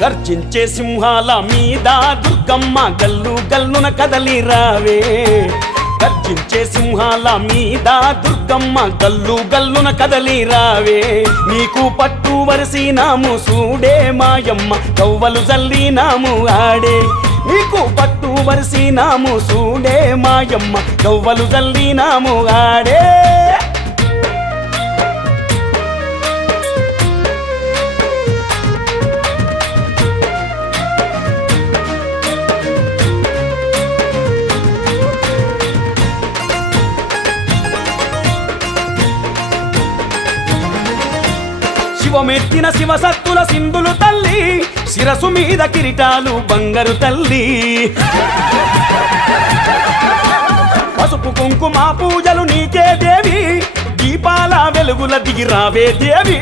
గర్జించే సింహాల మీద దుర్గమ్మ గల్లు గల్లున కదలి రావే గర్జించే సింహాల మీద దుర్గమ్మ గల్లు గల్లున కదలి రావే నీకు పట్టు వరిసినాము సూడే మాయమ్మ కవ్వలు జల్లినాము ఆడే నీకు పట్టు వరిసినాము సూడే మాయమ్మ కవ్వలు జల్లినాము ఆడే శివమెత్తిన శివసత్తుల సింధులు తల్లి శిరసు మీద కిరీటాలు బంగారు తల్లి పసుపు కుంకుమ పూజలు నీకే దేవి దీపాల వెలుగుల దిగిరావే దేవి